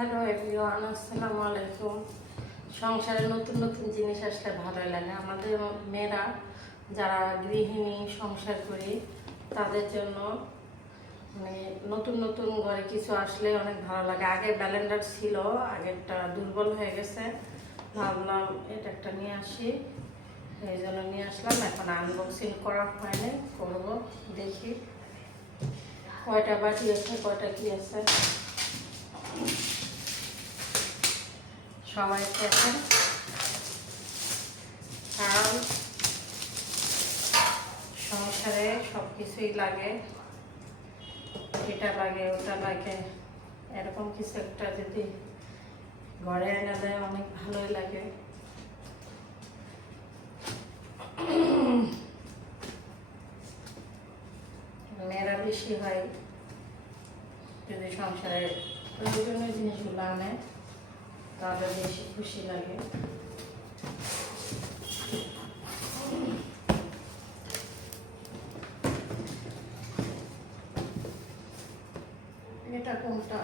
Hello everyone, আসসালামু আলাইকুম। সংসারে নতুন নতুন জিনিস আসলে ভালোই লাগে। আমাদের মেয়েরা যারা গৃহিণী সংসার করি তাদের জন্য মানে নতুন নতুন ঘরে কিছু আসলে অনেক ভালো লাগে। আগে ব্যালেন্ডার ছিল, আগেরটা দুর্বল হয়ে গেছে, ভাবলাম এটা একটা নিয়ে আসি, এই জন্য নিয়ে আসলাম। এখন আনবক্সিং করা হয়নি, করবো, দেখি কয়টা বাটি আছে, কয়টা কি আছে। সবাই খেতেন, কারণ সংসারে সব কিছুই লাগে, এটা লাগে ওটা লাগে, এরকম কিছু একটা যদি ঘরে এনে দেয় অনেক ভালোই লাগে। মেয়েরা বেশি হয় যদি সংসারে প্রয়োজনীয় জিনিসগুলো আনে তাহলে বেশি খুশি লাগে। এটা কোনটা?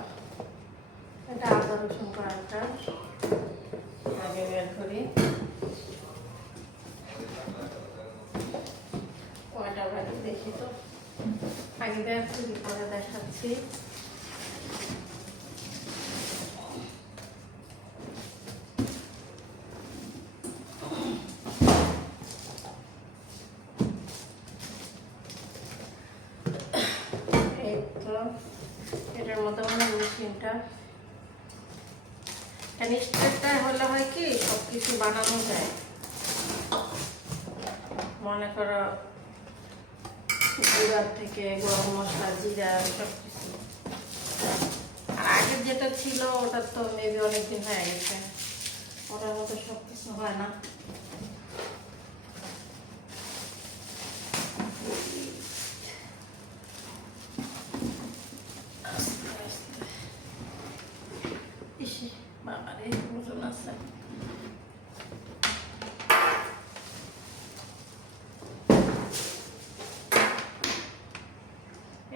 এটা আদা রসুন করাটা আগে বের করি। কয়টা বাকি দেখি তো, আগে বের করি পরে দেখাচ্ছি। এই তো এটার মধ্যে মানে মেশিনটা স্টেপটা হলে হয় কি সব কিছু বানানো যায়। মনে করো জিরার থেকে গরম মশলা, জিরা, সব কিছু। আর আগের যেটা ছিল ওটা তো মেবি অনেকদিন হয়ে গেছে, ওটার মতো সব কিছু হয় না। বাবারে ওজন আছে।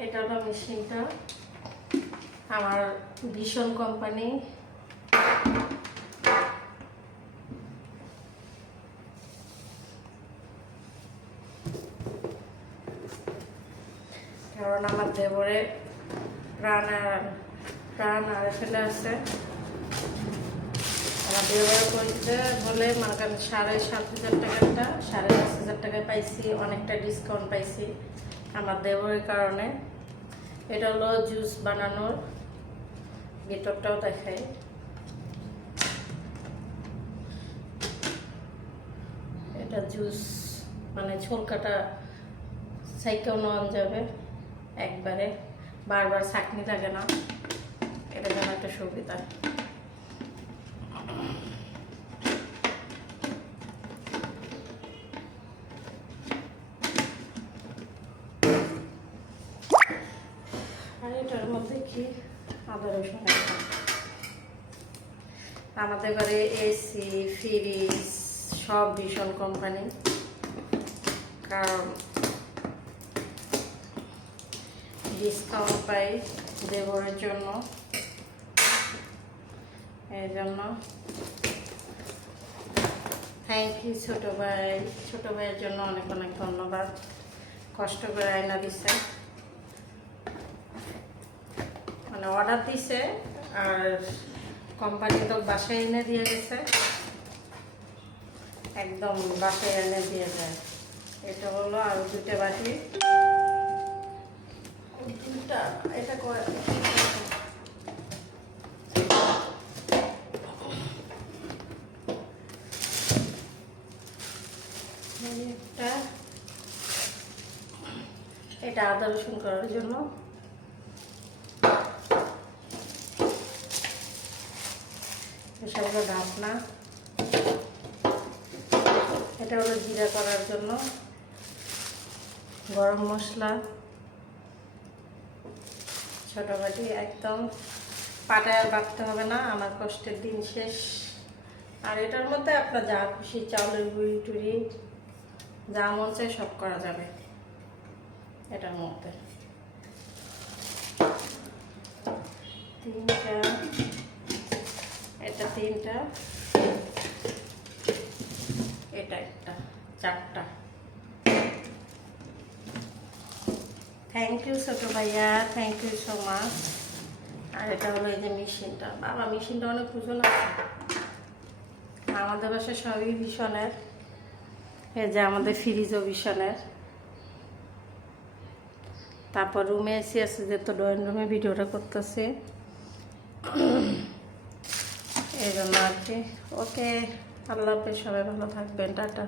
এটা হলো মেশিনটা, আমার ভীষণ কোম্পানি। কারণ আমার দেবরে প্রাণ আর ফেলে আছে। আমার দেবরে করতে বলে মানে 7,500 টাকাটা 5,500 টাকায় পাইছি, অনেকটা ডিসকাউন্ট পাইছি আমার দেবরের কারণে। এটা হলো জুস বানানোর, ভিতরটাও দেখাই। এটা জুস মানে ছোলকাটা সাইকেও নেওয়া যাবে একবারে, বারবার ছাঁকনি লাগে না, এটা যেন একটা সুবিধা। আর এটার মধ্যে কি আদা রসুন। আমাদের ঘরে এসি, ফ্রিজ সব ভীষণ কোম্পানি, কারণ ডিসকাউন্ট পাই দেবরের জন্য। এই জন্য থ্যাংক ইউ ছোট ভাইয়ের জন্য অনেক অনেক ধন্যবাদ, কষ্ট করে আয়না দিছে, মানে অর্ডার দিছে আর কোম্পানি তো বাসায় এনে দিয়ে গেছে, একদম বাসায় এনে দিয়ে যায়। এটা হলো আর দুটো বাটি, দুটা এটা এটা আদা রসুন করার জন্য। এসব হলো ঢাকনা। এটা হলো জিরা করার জন্য। গরম মশলা ছোট বাটি, একদম পাটায় আর বাটতে হবে না, আমার কষ্টের দিন শেষ। আর এটার মধ্যে আপনার যা খুশি চাউলের গুঁড়ি টুড়ি যা মন চায় সব করা যাবে এটার মধ্যে। 3টা এটা 3টা, এটা একটা, 4টা। থ্যাংক ইউ ছোট ভাইয়া, থ্যাংক ইউ সো মাচ। আর এটা হলো এই যে মেশিনটা, বাবা মেশিনটা অনেক ওজন আছে। আমাদের বাসায় সবই ভীষণের। এই যে আমাদের ফ্রিজও ভীষণের। তারপর রুমে এসে আছে যে তো ড্রয়িং রুমে ভিডিওটা করতেছে এই জন্য আর কি। ওকে, আল্লাহ হাফেজ, সবাই ভালো থাকবেন, টাটা।